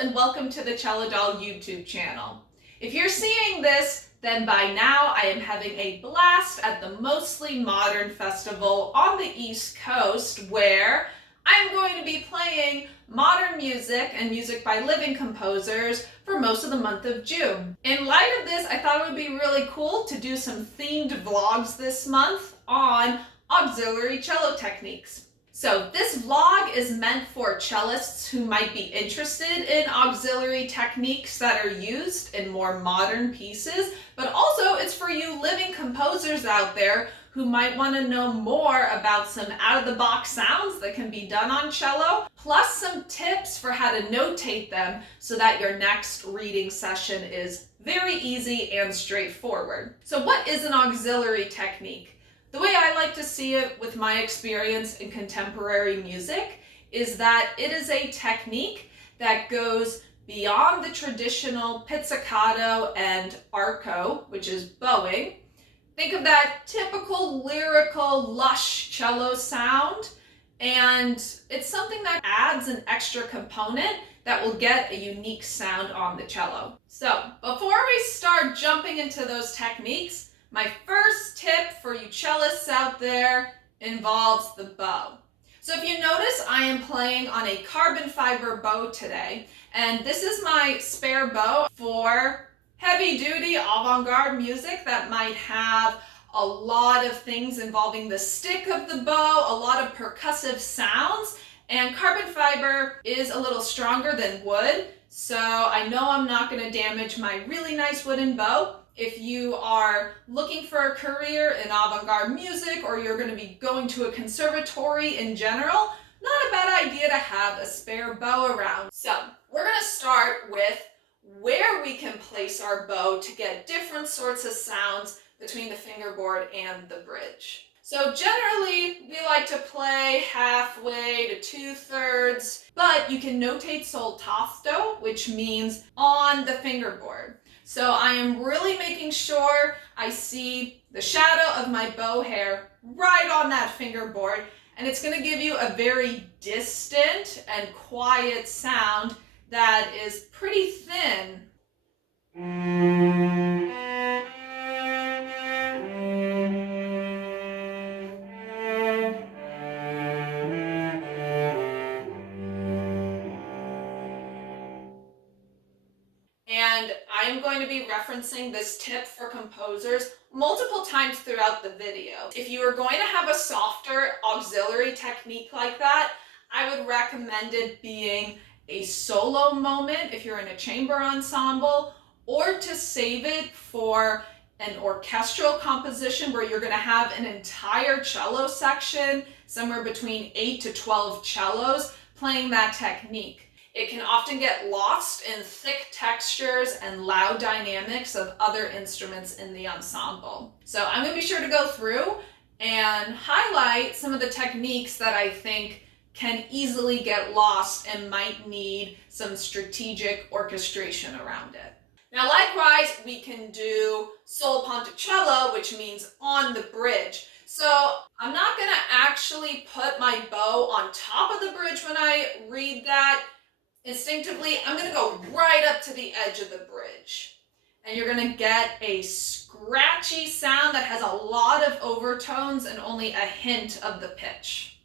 and welcome to the Cello Doll YouTube channel. If you're seeing this, then by now I am having a blast at the Mostly Modern Festival on the East Coast, where I'm going to be playing modern music and music by living composers for most of the month of June. In light of this, I thought it would be really cool to do some themed vlogs this month on auxiliary cello techniques. So this vlog is meant for cellists who might be interested in auxiliary techniques that are used in more modern pieces, but also it's for you living composers out there who might want to know more about some out-of-the-box sounds that can be done on cello, plus some tips for how to notate them so that your next reading session is very easy and straightforward. So what is an auxiliary technique? The way I like to see it with my experience in contemporary music is that it is a technique that goes beyond the traditional pizzicato and arco, which is bowing. Think of that typical lyrical, lush cello sound, and it's something that adds an extra component that will get a unique sound on the cello. So before we start jumping into those techniques, my first tip for you cellists out there involves the bow. So if you notice, I am playing on a carbon fiber bow today, and this is my spare bow for heavy duty avant-garde music that might have a lot of things involving the stick of the bow, a lot of percussive sounds, and carbon fiber is a little stronger than wood, so I know I'm not going to damage my really nice wooden bow. If you are looking for a career in avant-garde music, or you're going to be going to a conservatory in general, not a bad idea to have a spare bow around. So we're going to start with where we can place our bow to get different sorts of sounds between the fingerboard and the bridge. So generally, we like to play halfway to 2/3, but you can notate Sul Tasto, which means on the fingerboard. So I am really making sure I see the shadow of my bow hair right on that fingerboard, and it's going to give you a very distant and quiet sound that is pretty thin. And I'm going to be referencing this tip for composers multiple times throughout the video. If you are going to have a softer auxiliary technique like that, I would recommend it being a solo moment if you're in a chamber ensemble, or to save it for an orchestral composition where you're going to have an entire cello section, somewhere between 8 to 12 cellos, playing that technique. It can often get lost in thick textures and loud dynamics of other instruments in the ensemble. So I'm going to be sure to go through and highlight some of the techniques that I think can easily get lost and might need some strategic orchestration around it. Now likewise, we can do Sul Ponticello, which means on the bridge. So I'm not going to actually put my bow on top of the bridge when I read that. Instinctively, I'm going to go right up to the edge of the bridge. And you're going to get a scratchy sound that has a lot of overtones and only a hint of the pitch.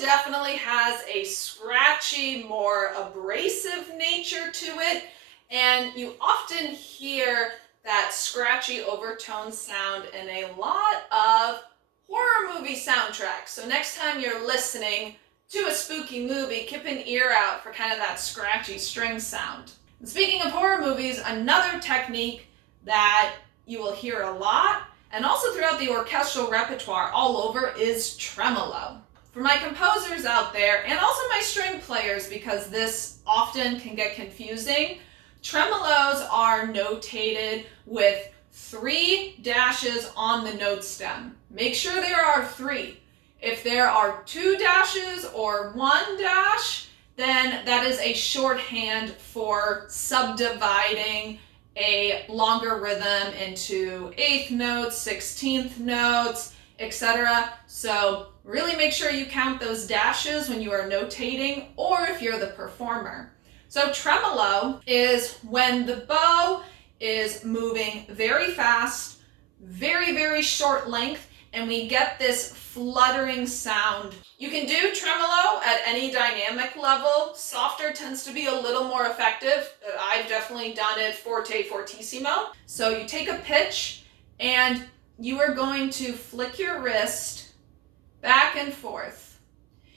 Definitely has a scratchy, more abrasive nature to it, and you often hear that scratchy overtone sound in a lot of horror movie soundtracks. So next time you're listening to a spooky movie, keep an ear out for kind of that scratchy string sound. And speaking of horror movies, another technique that you will hear a lot, and also throughout the orchestral repertoire all over, is tremolo. For my composers out there, and also my string players, because this often can get confusing, tremolos are notated with 3 dashes on the note stem. Make sure there are 3. If there are 2 dashes or 1 dash, then that is a shorthand for subdividing a longer rhythm into 8th notes, 16th notes, etc. So really make sure you count those dashes when you are notating, or if you're the performer. So tremolo is when the bow is moving very fast, very, very short length, and we get this fluttering sound. You can do tremolo at any dynamic level. Softer tends to be a little more effective. I've definitely done it forte, fortissimo. So you take a pitch and you are going to flick your wrist back and forth.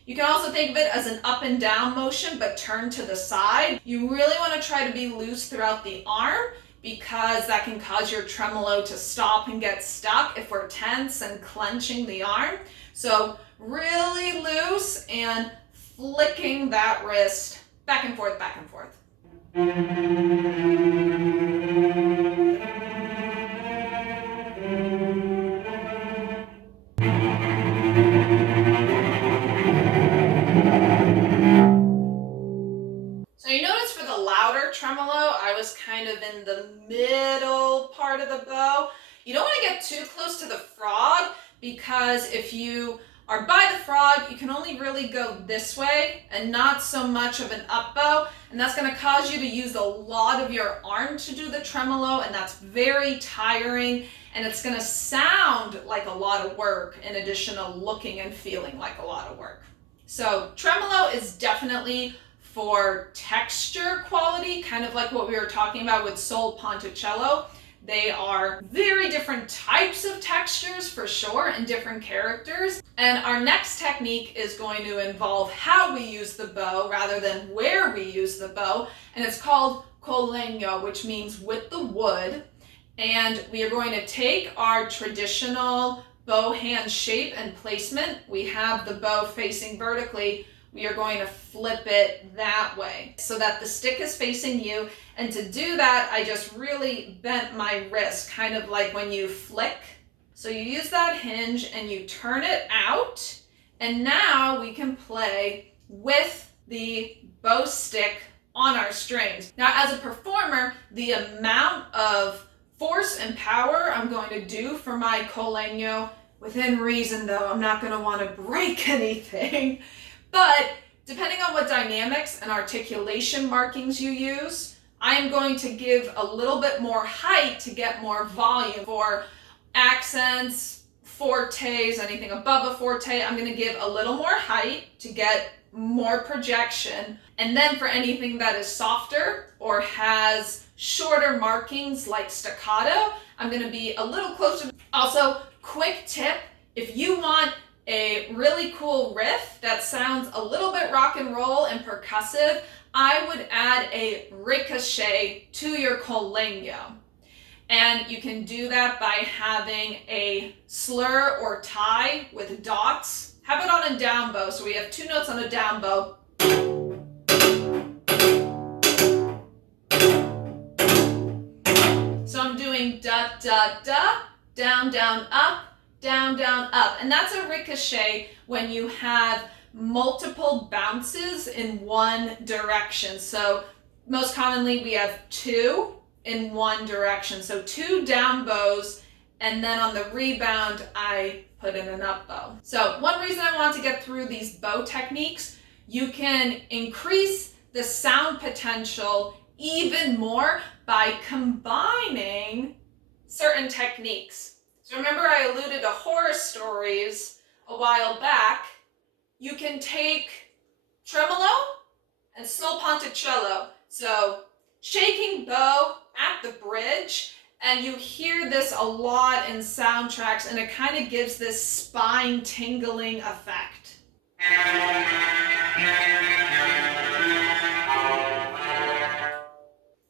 You can also think of it as an up and down motion, but turn to the side. You really want to try to be loose throughout the arm, because that can cause your tremolo to stop and get stuck if we're tense and clenching the arm. So really loose and flicking that wrist back and forth, back and forth. So you notice for the louder tremolo, I was kind of in the middle part of the bow. You don't want to get too close to the frog, because if you are by the frog, you can only really go this way and not so much of an up bow, and that's going to cause you to use a lot of your arm to do the tremolo, and that's very tiring, and it's going to sound like a lot of work in addition to looking and feeling like a lot of work. So tremolo is definitely for texture quality, kind of like what we were talking about with Sul Ponticello. They are very different types of textures for sure, and different characters. And our next technique is going to involve how we use the bow rather than where we use the bow. And it's called Col Legno, which means with the wood. And we are going to take our traditional bow hand shape and placement. We have the bow facing vertically. We are going to flip it that way so that the stick is facing you. And to do that, I just really bent my wrist, kind of like when you flick. So you use that hinge and you turn it out. And now we can play with the bow stick on our strings. Now, as a performer, the amount of force and power I'm going to do for my Col Legno, within reason though, I'm not going to want to break anything. But depending on what dynamics and articulation markings you use, I am going to give a little bit more height to get more volume. For accents, fortes, anything above a forte, I'm going to give a little more height to get more projection. And then for anything that is softer or has shorter markings like staccato, I'm going to be a little closer. Also, quick tip, if you want a really cool riff that sounds a little bit rock and roll and percussive, I would add a Ricochet to your Col Legno. And you can do that by having a slur or tie with dots. Have it on a down bow. So we have 2 notes on a down bow. So I'm doing da, da, da, down, down, up, down, down, up. And that's a ricochet when you have multiple bounces in one direction. So most commonly we have 2 in one direction. So 2 down bows, and then on the rebound, I put in an up bow. So one reason I want to get through these bow techniques, you can increase the sound potential even more by combining certain techniques. So remember I alluded to horror stories a while back. You can take tremolo and Sul Ponticello. So shaking bow at the bridge, and you hear this a lot in soundtracks, and it kind of gives this spine tingling effect.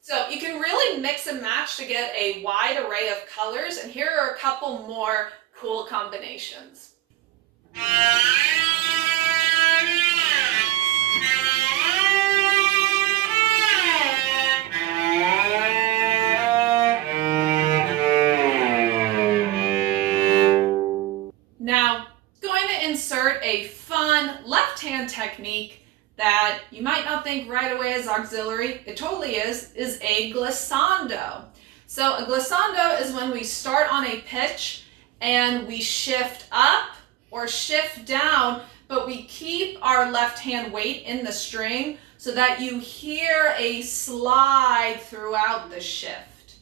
So you can really mix and match to get a wide array of colors, and here are a couple more cool combinations. Now, Going to insert a fun left-hand technique that you might not think right away is auxiliary. It totally is a glissando. So a glissando is when we start on a pitch and we shift up or shift down, but we keep our left hand weight in the string so that you hear a slide throughout the shift.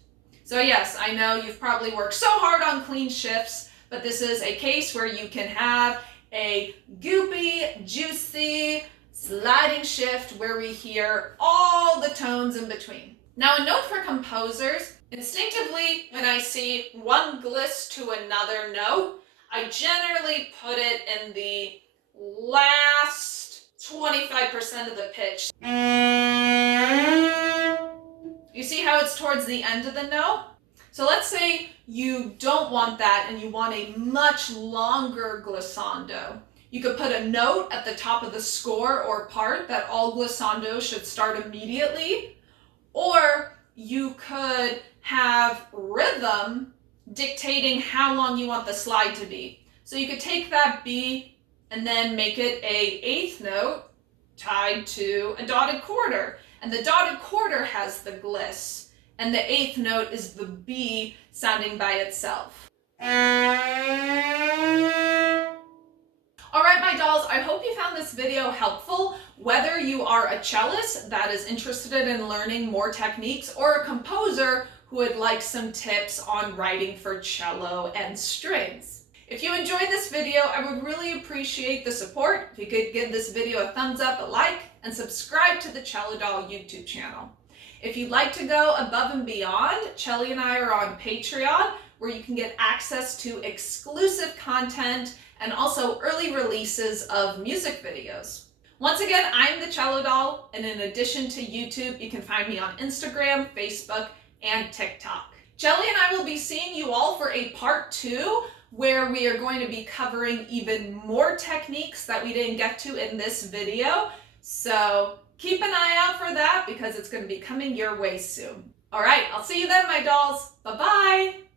So yes, I know you've probably worked so hard on clean shifts, but this is a case where you can have a goopy, juicy, sliding shift where we hear all the tones in between. Now, a note for composers, instinctively, when I see one gliss to another note, I generally put it in the last 25% of the pitch. You see how it's towards the end of the note? So let's say you don't want that and you want a much longer glissando. You could put a note at the top of the score or part that all glissandos should start immediately, or you could have rhythm dictating how long you want the slide to be. So you could take that B and then make it a eighth note tied to a dotted quarter. And the dotted quarter has the gliss, and the eighth note is the B sounding by itself. All right, my dolls, I hope you found this video helpful. Whether you are a cellist that is interested in learning more techniques or a composer who would like some tips on writing for cello and strings. If you enjoyed this video, I would really appreciate the support. If you could give this video a thumbs up, a like, and subscribe to the Cello Doll YouTube channel. If you'd like to go above and beyond, Chelly and I are on Patreon, where you can get access to exclusive content and also early releases of music videos. Once again, I'm the Cello Doll, and in addition to YouTube, you can find me on Instagram, Facebook, and TikTok. Chelly and I will be seeing you all for a part 2, where we are going to be covering even more techniques that we didn't get to in this video. So keep an eye out for that because it's going to be coming your way soon. All right, I'll see you then, my dolls. Bye-bye.